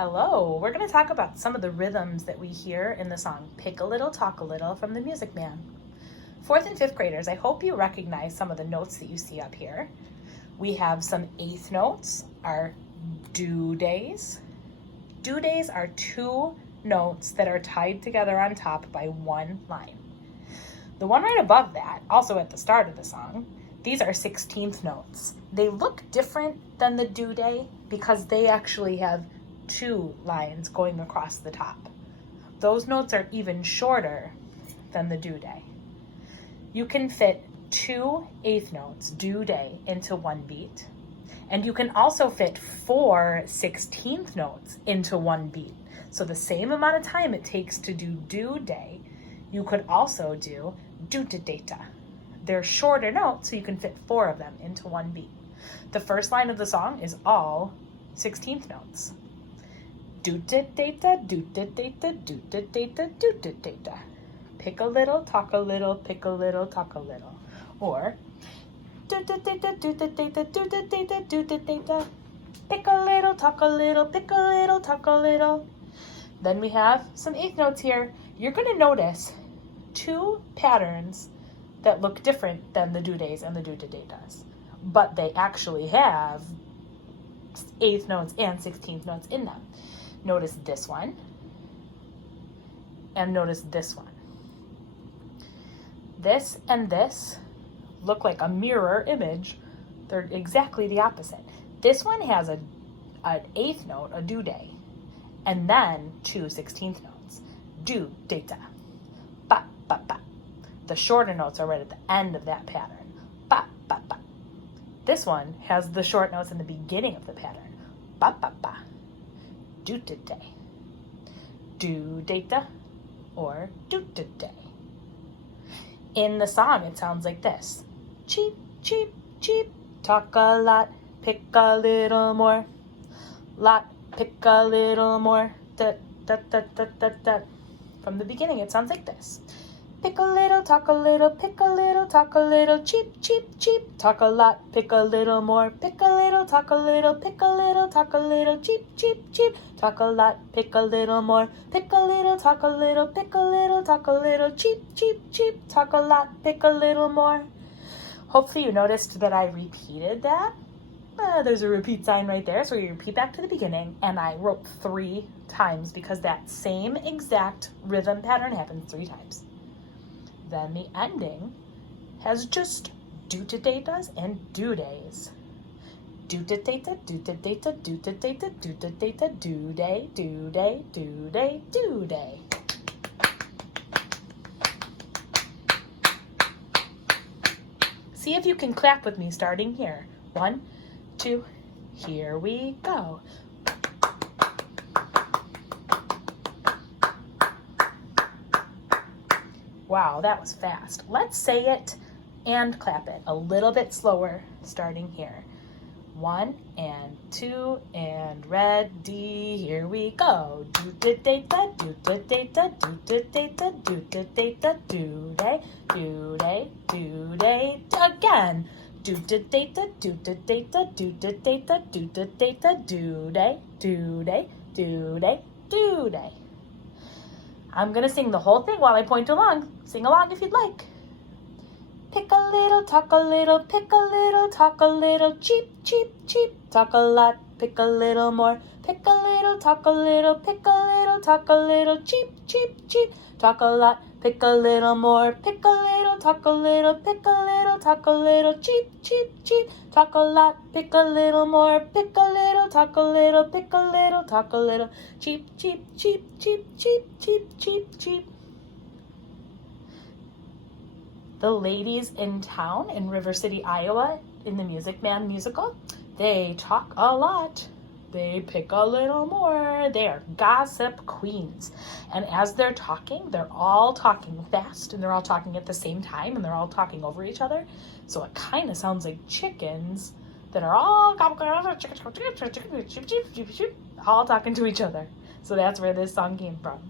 Hello, we're going to talk about some of the rhythms that we hear in the song Pick a Little, Talk a Little from The Music Man. 4th and 5th graders, I hope you recognize some of the notes that you see up here. We have some eighth notes, our do days. Do days are 2 notes that are tied together on top by 1 line. The one right above that, also at the start of the song, these are 16th notes. They look different than the do day because they actually have 2 lines going across the top. Those notes are even shorter than the do day. You can fit 2 eighth notes, do day, into 1 beat. And you can also fit 4 16th notes into 1 beat. So the same amount of time it takes to do day, you could also do do-da-data. They're shorter notes, so you can fit 4 of them into 1 beat. The first line of the song is all 16th notes. Do-da-data, do-da-data, do-da-data, do-da-data. Pick a little, talk a little, pick a little, talk a little. Or do-da-data, do-da-data, do-da-data, do-da-data. Pick a little, talk a little, pick a little, talk a little. Then we have some eighth notes here. You're going to notice 2 patterns that look different than the do days and the do-da-datas. But they actually have 8th notes and 16th notes in them. Notice this one, and notice this one. This and this look like a mirror image. They're exactly the opposite. This one has an 8th note, a do day, and then 2 16th notes. Do, data, ba, ba, ba. The shorter notes are right at the end of that pattern. Ba, ba, ba. This one has the short notes in the beginning of the pattern. Ba, ba, ba. Do-da-day, do-data, or do-da-day. In the song, it sounds like this. Cheep, cheep, cheep, talk a lot, pick a little more. Lot, pick a little more. Da, da, da, da, da, da. From the beginning, it sounds like this. Pick a little, talk a little, pick a little, talk a little, cheep, cheep, cheep, talk a lot, pick a little more, pick a little, talk a little, pick a little, talk a little, cheep, cheep, cheep, talk a lot, pick a little more, pick a little, talk a little, pick a little, talk a little, cheep, cheep, cheep, talk a lot, pick a little more. Hopefully you noticed that I repeated that. There's a repeat sign right there, so you repeat back to the beginning, and I wrote 3 times because that same exact rhythm pattern happens 3 times. Then the ending has just do-da-datas and do-days. Do-da-data, do-da-data, do-da-data, do-da-data, do-day, do-day, do-day, do-day. See if you can clap with me starting here. 1, 2, here we go. Wow, that was fast. Let's say it and clap it a little bit slower, starting here. 1 and 2 and ready, here we go. Do-da-data, do-da-data, do-da-data, do-da-data, do-day, do-day, do-day, again. Do-da-data, do-da-data, do-da-data, do-da-data, do-day, do-day, do-day, do-day. I'm going to sing the whole thing while I point along. Sing along if you'd like. Pick a little, talk a little, pick a little, talk a little, cheep, cheep, cheep, talk a lot, pick a little more, pick a little, talk a little, pick a little, talk a little, cheep, cheep, cheep, talk a lot, pick a little more, pick a little, talk a little, pick a little, talk a little, cheep, cheep, cheep, talk a lot, pick a little more, pick a little, talk a little, pick a little, talk a little, cheep, cheep, cheep, cheep, cheep, cheep, cheep, cheep. The ladies in town in River City, Iowa, in the Music Man musical, they talk a lot. They pick a little more. They are gossip queens. And as they're all talking fast, and they're all talking at the same time, and they're all talking over each other. So it kind of sounds like chickens that are all talking to each other. So that's where this song came from.